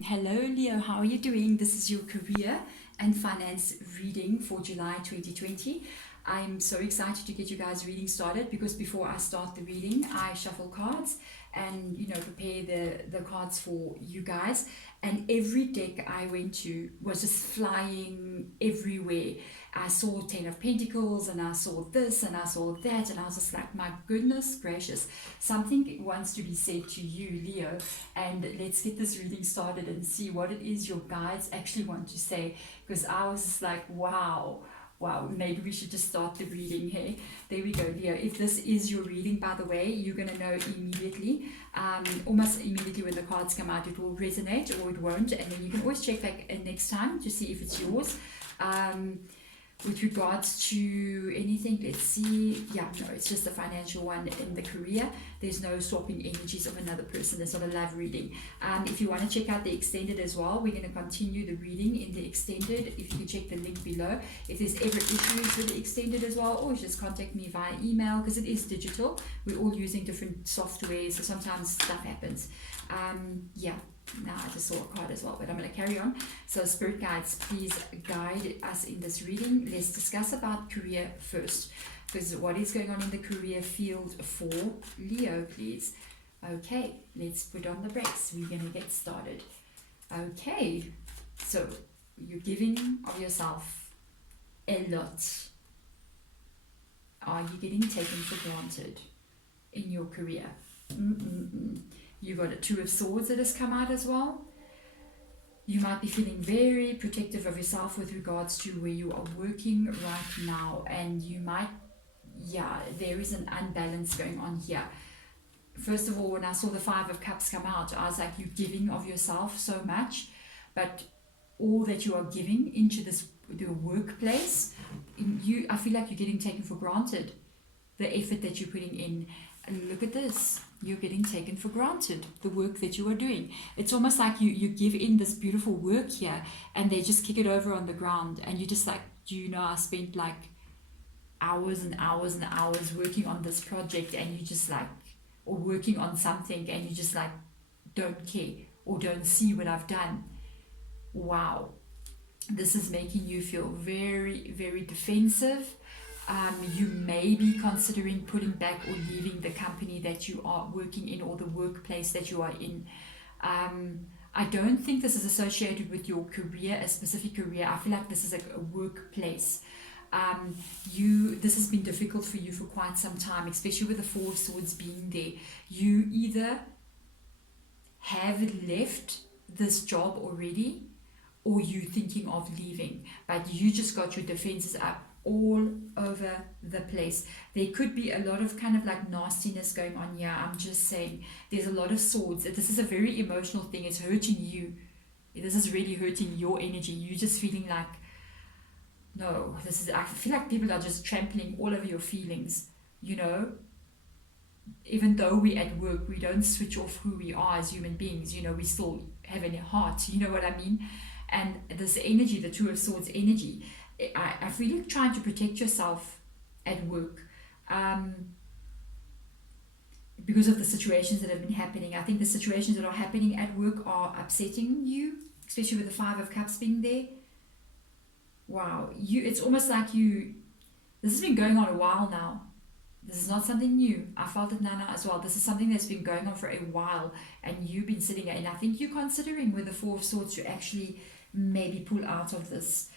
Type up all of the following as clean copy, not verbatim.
Hello, Leo. How are you doing? This is your career and finance reading for July 2020. I'm so excited to get you guys reading started because before I start the reading, I shuffle cards and prepare the cards for you guys. And every deck I went to was just flying everywhere. I saw 10 of Pentacles and I saw this and I saw that, and I was just like, my goodness gracious, something wants to be said to you, Leo. And let's get this reading started and see what it is your guides actually want to say, because I was just like, wow, maybe we should just start the reading here. There we go, Leo. If this is your reading, by the way, you're going to know immediately, almost immediately when the cards come out. It will resonate or it won't, and then you can always check back next time to see if it's yours. With regards to anything, let's see. Yeah, no, it's just a financial one. In the career, there's no swapping energies of another person. It's not a love reading. If you want to check out the extended as well, we're going to continue the reading in the extended. If you can check the link below. If there's ever issues with the extended as well, always just contact me via email, because it is digital. We're all using different software, so sometimes stuff happens. Yeah. Now I just saw a card as well, but I'm going to carry on. So spirit guides, please guide us in this reading. Let's discuss about career first, because what is going on in the career field for Leo, please. Okay, let's put on the brakes. We're going to get started. Okay, so you're giving of yourself a lot. Are you getting taken for granted in your career? You've got a Two of Swords that has come out as well. You might be feeling very protective of yourself with regards to where you are working right now, and you might, there is an unbalance going on here. First of all, when I saw the Five of Cups come out, I was like, you're giving of yourself so much, but all that you are giving into the workplace, I feel like you're getting taken for granted. The effort that you're putting in. And look at this, you're getting taken for granted, the work that you are doing. It's almost like you give in this beautiful work here and they just kick it over on the ground, and you're just like, I spent like hours and hours and hours working on this project, and you just like, or working on something, and you just like don't care or don't see what I've done. Wow, this is making you feel very, very defensive. You may be considering putting back or leaving the company that you are working in, or the workplace that you are in. I don't think this is associated with your career, a specific career. I feel like this is a workplace. This has been difficult for you for quite some time, especially with the Four of Swords being there. You either have left this job already, or you thinking of leaving, but you just got your defenses up all over the place. There could be a lot of kind of like nastiness going on here. I'm just saying there's a lot of swords. This is a very emotional thing. It's hurting you. This is really hurting your energy. You're just feeling like, no, I feel like people are just trampling all over your feelings, even though we're at work, we don't switch off who we are as human beings. We still have a heart, you know what I mean? And this energy, the Two of Swords energy, I feel like trying to protect yourself at work, because of the situations that have been happening. I think the situations that are happening at work are upsetting you, especially with the Five of Cups being there. Wow, it's almost like this has been going on a while now. This is not something new. I felt it now as well. This is something that's been going on for a while, and you've been sitting there, and I think you're considering with the Four of Swords to actually maybe pull out of this.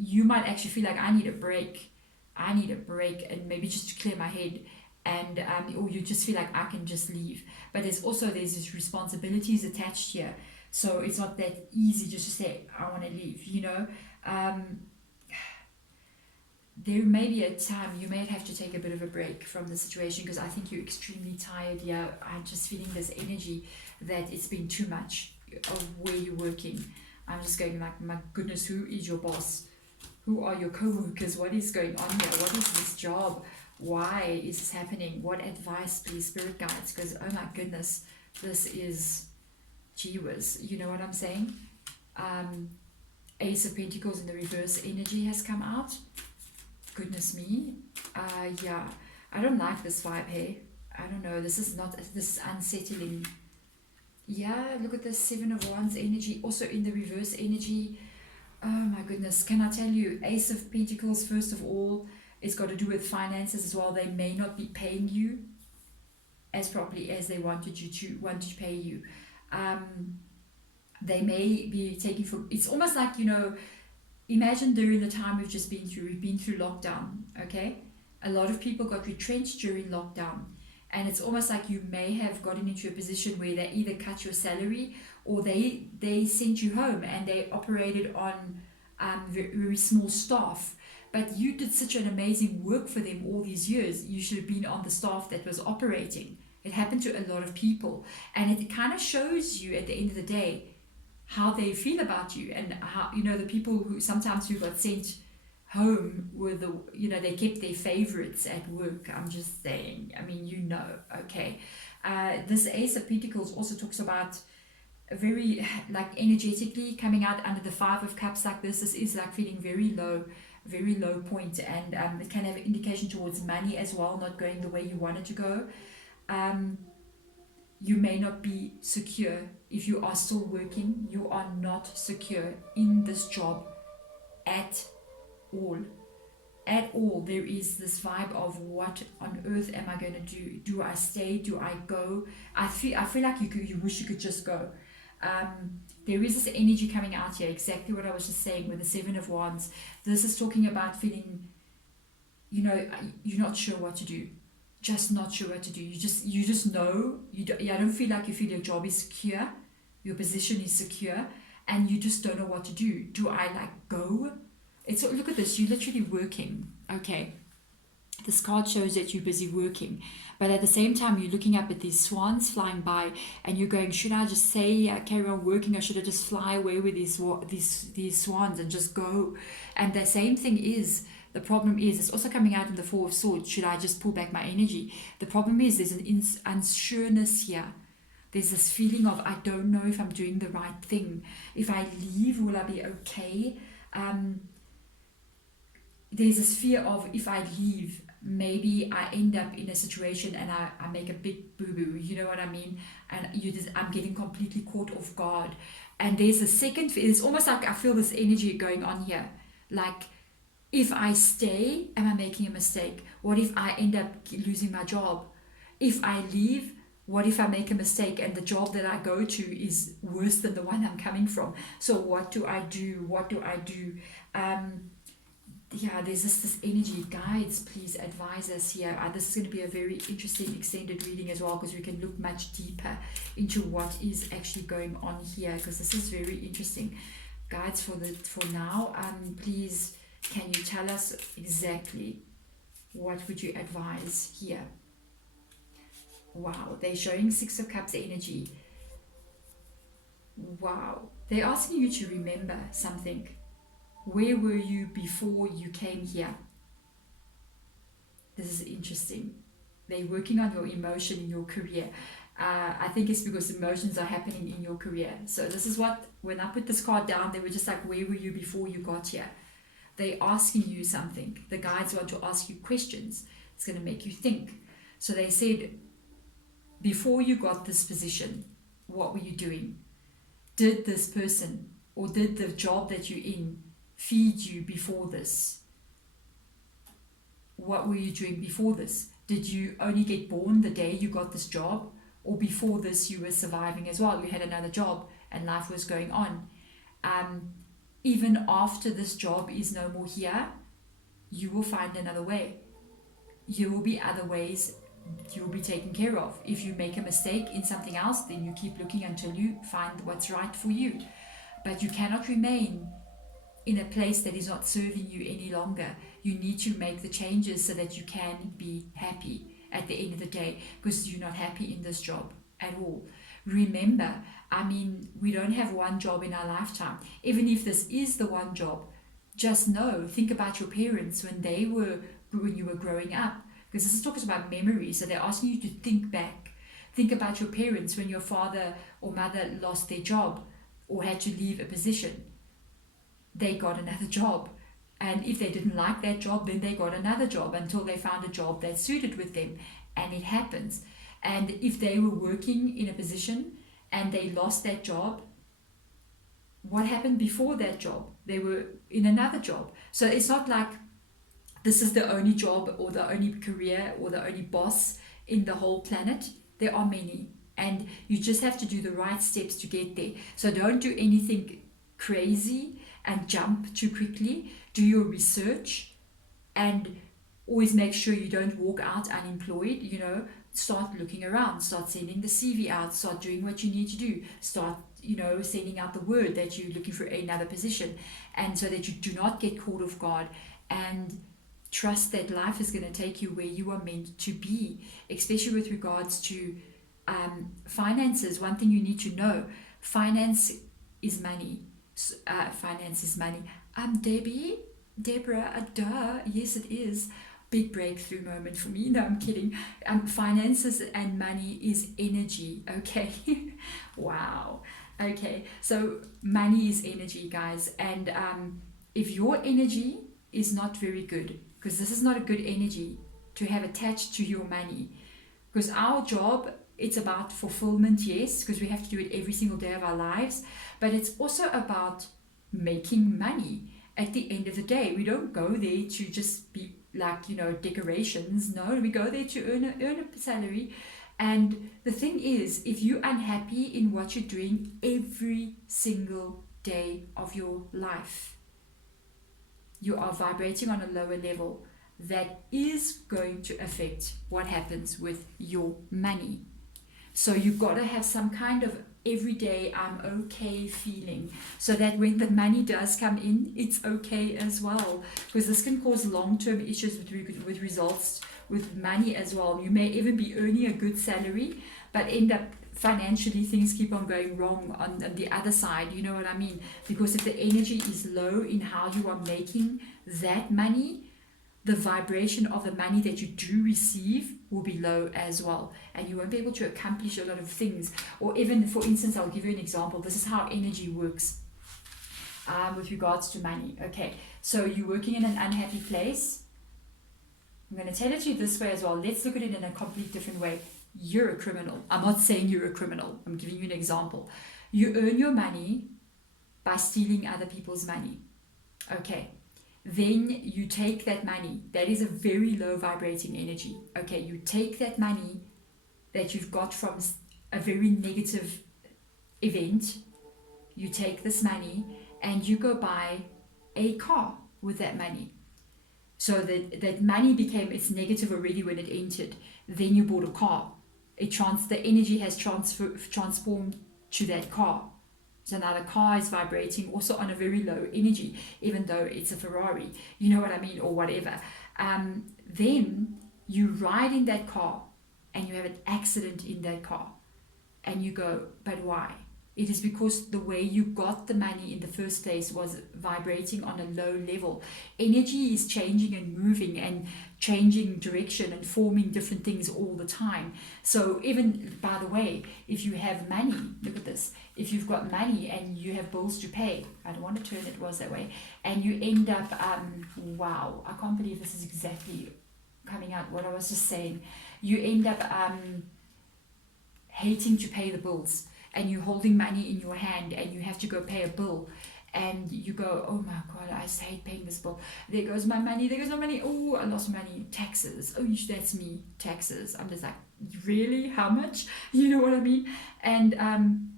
You might actually feel like I need a break, and maybe just to clear my head, and or you just feel like I can just leave. But there's these responsibilities attached here, so it's not that easy just to say I want to leave. There may be a time you may have to take a bit of a break from the situation, because I think you're extremely tired. Yeah, I'm just feeling this energy that it's been too much of where you're working. I'm just going like, my goodness, who is your boss? Who are your co-workers? What is going on here? What is this job? Why is this happening? What advice, please, spirit guides? Because, oh my goodness, this is, gee whiz, you know what I'm saying? Ace of Pentacles in the reverse energy has come out. Goodness me. Yeah, I don't like this vibe here. I don't know, this is unsettling. Yeah, look at the Seven of Wands energy, also in the reverse energy. Oh my goodness, can I tell you, Ace of Pentacles, first of all, it's got to do with finances as well. They may not be paying you as properly as they want to pay you. They may be taking for, it's almost like, imagine during the time we've been through lockdown, okay? A lot of people got retrenched during lockdown. And it's almost like you may have gotten into a position where they either cut your salary or they sent you home and they operated on very, very small staff. But you did such an amazing work for them all these years. You should have been on the staff that was operating. It happened to a lot of people. And it kind of shows you at the end of the day how they feel about you, and how, the people who got sent home with they kept their favorites at work. I'm just saying, okay. This Ace of Pentacles also talks about a very, like, energetically coming out under the Five of Cups like this. This is like feeling very low point, and it can have an indication towards money as well, not going the way you want it to go. You may not be secure. If you are still working, you are not secure in this job at all. There is this vibe of, what on earth am I going to do? Do I stay? Do I go? I feel like you wish you could just go. There is this energy coming out here, exactly what I was just saying with the Seven of Wands. This is talking about feeling, you're not sure what to do. Just not sure what to do. You just know. I don't feel like you feel your job is secure, your position is secure, and you just don't know what to do. Do I go? Look at this. You're literally working. Okay, this card shows that you're busy working, but at the same time you're looking up at these swans flying by, and you're going, should I just say carry on working, or should I just fly away with these swans and just go? And the same thing is. The problem is, it's also coming out in the Four of Swords. Should I just pull back my energy? The problem is, there's an unsureness here. There's this feeling of, I don't know if I'm doing the right thing. If I leave, will I be okay? There's this fear of, if I leave, maybe I end up in a situation and I make a big boo-boo. You know what I mean? And I'm getting completely caught off guard. And there's a second, it's almost like I feel this energy going on here. Like, if I stay, am I making a mistake? What if I end up losing my job? If I leave, what if I make a mistake and the job that I go to is worse than the one I'm coming from? So what do I do? There's this energy. Guides, please advise us here. This is going to be a very interesting extended reading as well, because we can look much deeper into what is actually going on here, because this is very interesting. Guides for now, please. Can you tell us exactly what would you advise here? Wow, they're showing Six of Cups energy. Wow, they're asking you to remember something. Where were you before you came here? This is interesting. They're working on your emotion in your career. I think it's because emotions are happening in your career. So this is what, when I put this card down, they were just like, where were you before you got here? They're asking you something. The guides want to ask you questions. It's going to make you think. So they said, before you got this position, what were you doing? Did this person, or did the job that you're in, feed you before this? What were you doing before this? Did you only get born the day you got this job? Or before this you were surviving as well? You had another job and life was going on. Even after this job is no more here, you will find another way. There will be other ways you'll be taken care of. If you make a mistake in something else, then you keep looking until you find what's right for you. But you cannot remain in a place that is not serving you any longer. You need to make the changes so that you can be happy at the end of the day, because you're not happy in this job at all. Remember, we don't have one job in our lifetime. Even if this is the one job, just think about your parents when you were growing up, because this is talking about memories. So they're asking you to think back. Think about your parents when your father or mother lost their job or had to leave a position. They got another job. And if they didn't like that job, then they got another job until they found a job that suited with them. And it happens. And if they were working in a position and they lost that job, what happened before that job? They were in another job. So it's not like this is the only job or the only career or the only boss in the whole planet. There are many, and you just have to do the right steps to get there. So don't do anything crazy and jump too quickly. Do your research, and always make sure you don't walk out unemployed. Start looking around, start sending the CV out, start doing what you need to do, start sending out the word that you're looking for another position, and so that you do not get caught off guard, and trust that life is going to take you where you are meant to be, especially with regards to finances. One thing you need to know: finance is money. Finance is money. Deborah, duh, yes it is. Big breakthrough moment for me. No, I'm kidding. Finances and money is energy. Okay. Wow. Okay. So money is energy, guys. And if your energy is not very good, because this is not a good energy to have attached to your money, because our job, it's about fulfillment, yes, because we have to do it every single day of our lives, but it's also about making money. At the end of the day, we don't go there to just be like decorations. No, we go there to earn a salary. And the thing is, if you're unhappy in what you're doing every single day of your life, you are vibrating on a lower level. That is going to affect what happens with your money. So you've got to have some kind of everyday I'm okay feeling, so that when the money does come in, it's okay as well, because this can cause long-term issues with results with money as well. You may even be earning a good salary, but end up financially things keep on going wrong on the other side. You know what I mean? Because if the energy is low in how you are making that money, the vibration of the money that you do receive will be low as well, and you won't be able to accomplish a lot of things. Or even, for instance, I'll give you an example. This is how energy works with regards to money. Okay, so you're working in an unhappy place. I'm going to tell it to you this way as well. Let's look at it in a completely different way. You're a criminal. I'm not saying you're a criminal. I'm giving you an example. You earn your money by stealing other people's money. Okay. Then you take that money. That is a very low vibrating energy. Okay, you take that money that you've got from a very negative event. You take this money and you go buy a car with that money. So that money became, it's negative already when it entered. Then you bought a car. The energy has transformed to that car. So now the car is vibrating also on a very low energy, even though it's a Ferrari, you know what I mean, or whatever. Then you ride in that car and you have an accident in that car, and you go, but why? It is because the way you got the money in the first place was vibrating on a low level. Energy is changing and moving and changing direction and forming different things all the time. So even, by the way, if you have money, look at this, if you've got money and you have bills to pay, I don't want to turn it was that way, and you end up, wow, I can't believe this is exactly coming out what I was just saying. You end up hating to pay the bills, and you're holding money in your hand and you have to go pay a bill, and you go, oh my God, I just hate paying this bill. There goes my money, oh, I lost money. Taxes, oh, that's me, taxes. I'm just like, really, how much? You know what I mean? And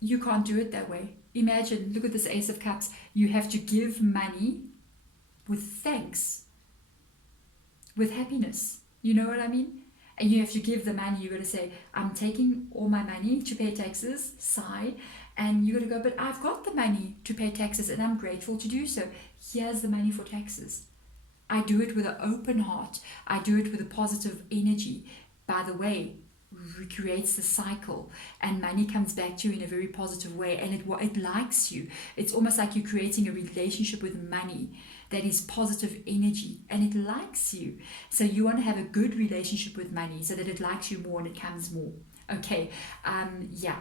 you can't do it that way. Imagine, look at this Ace of Cups. You have to give money with thanks, with happiness. You know what I mean? And you have to give the money. You're going to say, I'm taking all my money to pay taxes, sigh. And you're going to go, but I've got the money to pay taxes and I'm grateful to do so. Here's the money for taxes. I do it with an open heart. I do it with a positive energy. By the way, recreates the cycle, and money comes back to you in a very positive way, and it likes you. It's almost like you're creating a relationship with money that is positive energy, and it likes you. So you want to have a good relationship with money so that it likes you more and it comes more. Okay, yeah.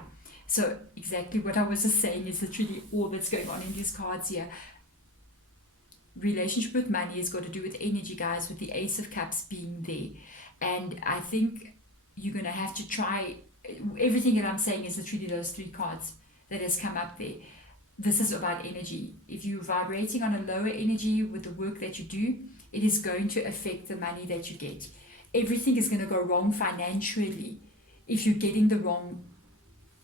So exactly what I was just saying is literally all that's going on in these cards here. Relationship with money has got to do with energy, guys, with the Ace of Cups being there. And I think you're going to have to try everything that I'm saying is literally those 3 cards that has come up there. This is about energy. If you're vibrating on a lower energy with the work that you do, it is going to affect the money that you get. Everything is going to go wrong financially if you're getting the wrong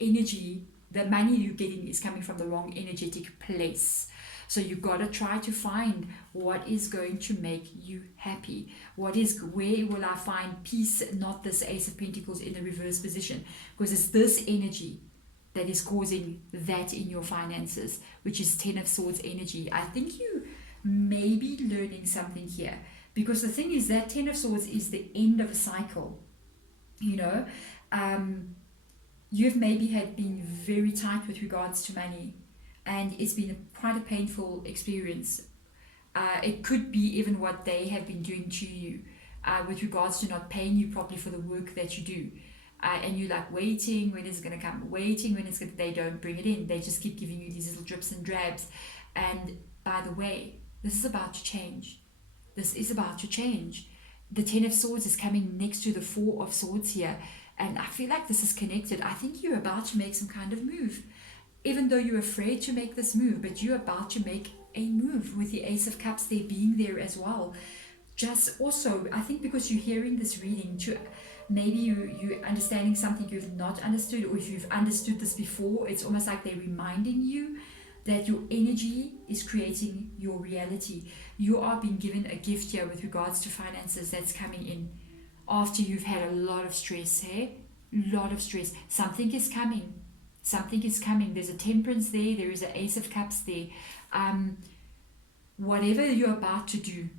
energy. The money you're getting is coming from the wrong energetic place. So you got to try to find what is going to make you happy. Where will I find peace, not this Ace of Pentacles in the reverse position? Because it's this energy that is causing that in your finances, which is 10 of Swords energy. I think you may be learning something here, because the thing is that 10 of Swords is the end of a cycle. You know, you've maybe been very tight with regards to money, and it's been quite a painful experience. It could be even what they have been doing to you with regards to not paying you properly for the work that you do. And you're like waiting, when is it going to come? Waiting, when it's going to, they don't bring it in. They just keep giving you these little drips and drabs. And by the way, this is about to change. This is about to change. The 10 of Swords is coming next to the 4 of Swords here. And I feel like this is connected. I think you're about to make some kind of move. Even though you're afraid to make this move, but you're about to make a move with the Ace of Cups there being there as well. Just also, I think because you're hearing this reading, maybe you're understanding something you've not understood, or if you've understood this before, it's almost like they're reminding you that your energy is creating your reality. You are being given a gift here with regards to finances that's coming in after you've had a lot of stress, hey? A lot of stress. Something is coming. Something is coming. There's a Temperance there. There is an Ace of Cups there. Whatever you're about to do,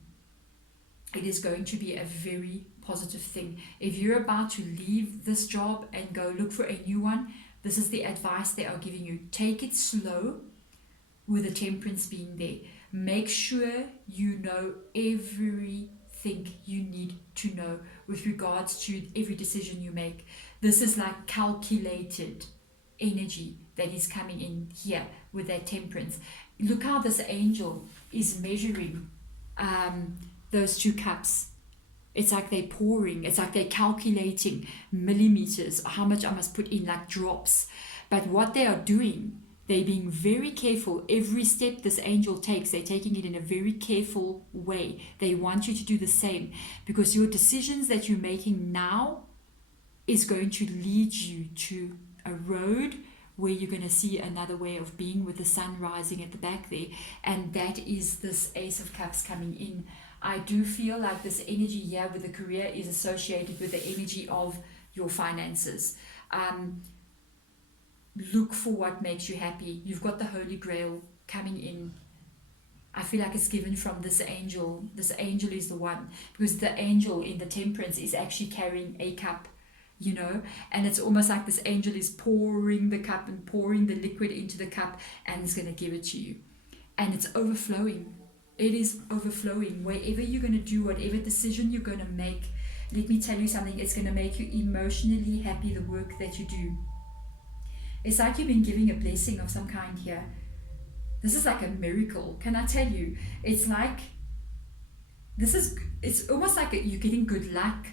it is going to be a very positive thing. If you're about to leave this job and go look for a new one, this is the advice they are giving you. Take it slow with the Temperance being there. Make sure you know everything you need to know with regards to every decision you make. This is like calculated energy that is coming in here with that Temperance. Look how this angel is measuring those 2 cups. It's like they're pouring. It's like they're calculating millimeters, how much I must put in, like drops. But what they are doing, they're being very careful. Every step this angel takes, they're taking it in a very careful way. They want you to do the same, because your decisions that you're making now is going to lead you to a road where you're going to see another way of being, with the sun rising at the back there. And that is this Ace of Cups coming in. I do feel like this energy here with the career is associated with the energy of your finances. Look for what makes you happy. You've got the Holy Grail coming in. I feel like it's given from this angel. This angel is the one, because the angel in the Temperance is actually carrying a cup, you know, and it's almost like this angel is pouring the cup and pouring the liquid into the cup, and it's going to give it to you. And it's overflowing. It is overflowing. Wherever you're going to do, whatever decision you're going to make, let me tell you something, it's going to make you emotionally happy, the work that you do. It's like you've been giving a blessing of some kind here. This is like a miracle. Can I tell you? It's like, it's almost like you're getting good luck.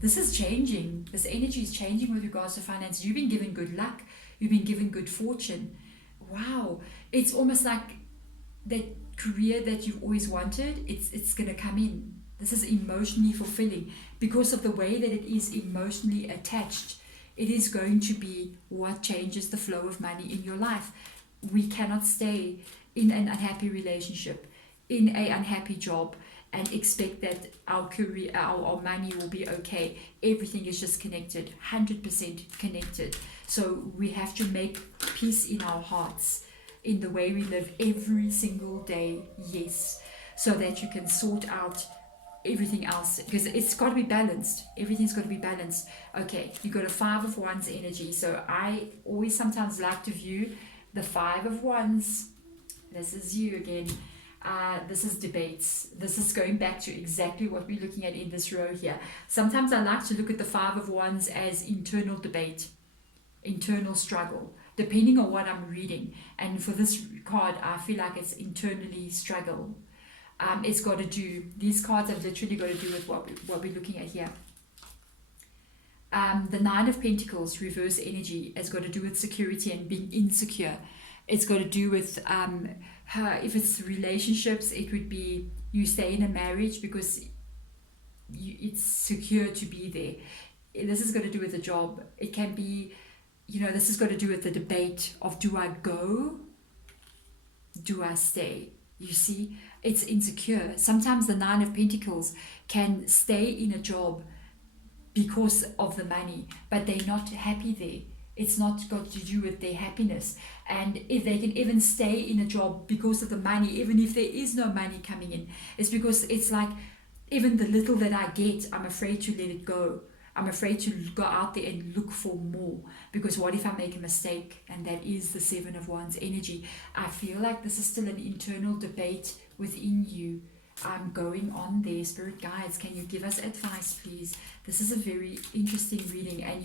This is changing. This energy is changing with regards to finance. You've been given good luck. You've been given good fortune. Wow. It's almost like that career that you've always wanted, it's going to come in. This is emotionally fulfilling because of the way that it is emotionally attached. It is going to be what changes the flow of money in your life. We cannot stay in an unhappy relationship, in an unhappy job, and expect that our career, our money will be okay. Everything is just connected, 100% connected. So we have to make peace in our hearts, in the way we live every single day, yes, so that you can sort out everything else, because it's got to be balanced. Everything's got to be balanced. Okay, you got a 5 of Wands energy. So I always sometimes like to view the 5 of Wands. This is you again. This is debates. This is going back to exactly what we're looking at in this row here. Sometimes I like to look at the 5 of Wands as internal debate, internal struggle, depending on what I'm reading. And for this card, I feel like it's internally struggle. It's got to do, these cards have literally got to do with what we're looking at here. The Nine of Pentacles, reverse energy, has got to do with security and being insecure. It's got to do with if it's relationships, it would be you stay in a marriage because it's secure to be there. This has got to do with a job. It can be, this has got to do with the debate of, do I go? Do I stay? You see, it's insecure. Sometimes the Nine of Pentacles can stay in a job because of the money, but they're not happy there. It's not got to do with their happiness. And if they can even stay in a job because of the money, even if there is no money coming in, it's because it's like, even the little that I get, I'm afraid to let it go. I'm afraid to go out there and look for more, because what if I make a mistake? And that is the Seven of Wands energy. I feel like this is still an internal debate within you. I'm going on there. Spirit guides, can you give us advice, please? This is a very interesting reading. And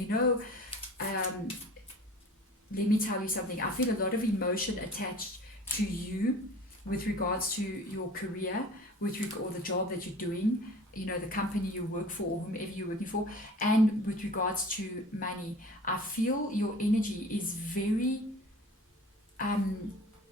let me tell you something. I feel a lot of emotion attached to you with regards to your career, or the job that you're doing, the company you work for, or whomever you're working for, and with regards to money. I feel your energy is very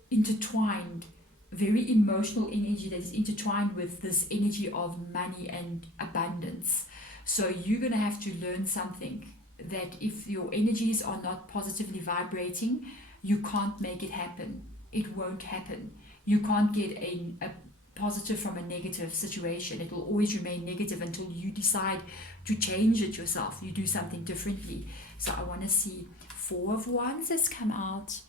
intertwined, very emotional energy that is intertwined with this energy of money and abundance. So you're going to have to learn something, that if your energies are not positively vibrating, you can't make it happen. It won't happen. You can't get a positive from a negative situation. It will always remain negative until you decide to change it yourself. You do something differently. So I want to see Four of Wands has come out.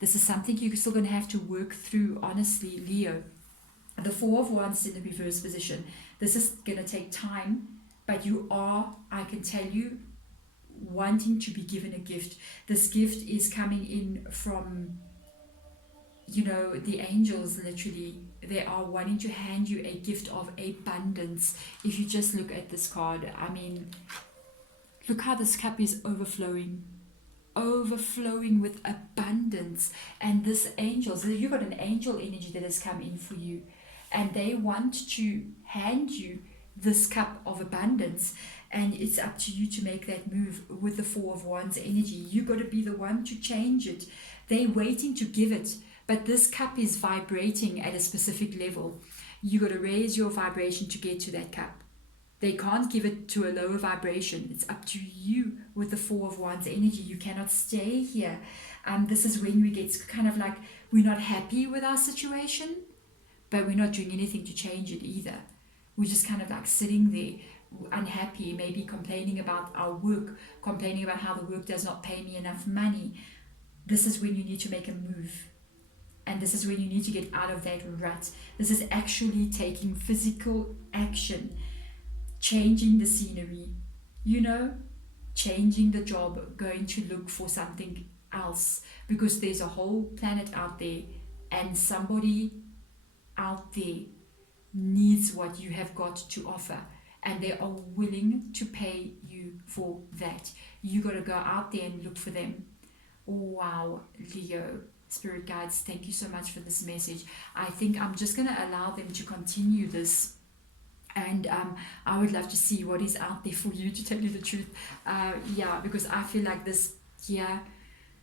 This is something you're still going to have to work through, honestly, Leo. The Four of Wands in the reverse position. This is going to take time, but you are, I can tell you, wanting to be given a gift. This gift is coming in from, the angels. Literally, they are wanting to hand you a gift of abundance. If you just look at this card, look how this cup is overflowing with abundance. And this angel, so you've got an angel energy that has come in for you, and they want to hand you this cup of abundance. And it's up to you to make that move with the Four of Wands energy. You got to be the one to change it. They're waiting to give it, but this cup is vibrating at a specific level. You got to raise your vibration to get to that cup. They can't give it to a lower vibration. It's up to you with the Four of Wands energy. You cannot stay here. This is when we get kind of like, we're not happy with our situation, but we're not doing anything to change it either. We're just kind of like sitting there, unhappy, maybe complaining about our work, complaining about how the work does not pay me enough money. This is when you need to make a move. And this is when you need to get out of that rut. This is actually taking physical action, changing the scenery, changing the job, going to look for something else, because there's a whole planet out there, and somebody out there needs what you have got to offer, and they are willing to pay you for that. You got to go out there and look for them. Wow, Leo. Spirit guides, thank you so much for this message. I think I'm just going to allow them to continue this, and I would love to see what is out there for you, to tell you the truth. Because I feel like this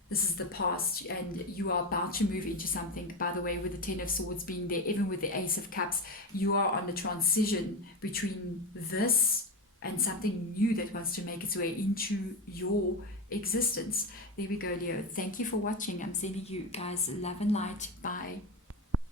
is the past, and you are about to move into something. By the way, with the Ten of Swords being there, even with the Ace of Cups, you are on the transition between this and something new that wants to make its way into your existence. There we go, Leo. Thank you for watching. I'm sending you guys love and light. Bye.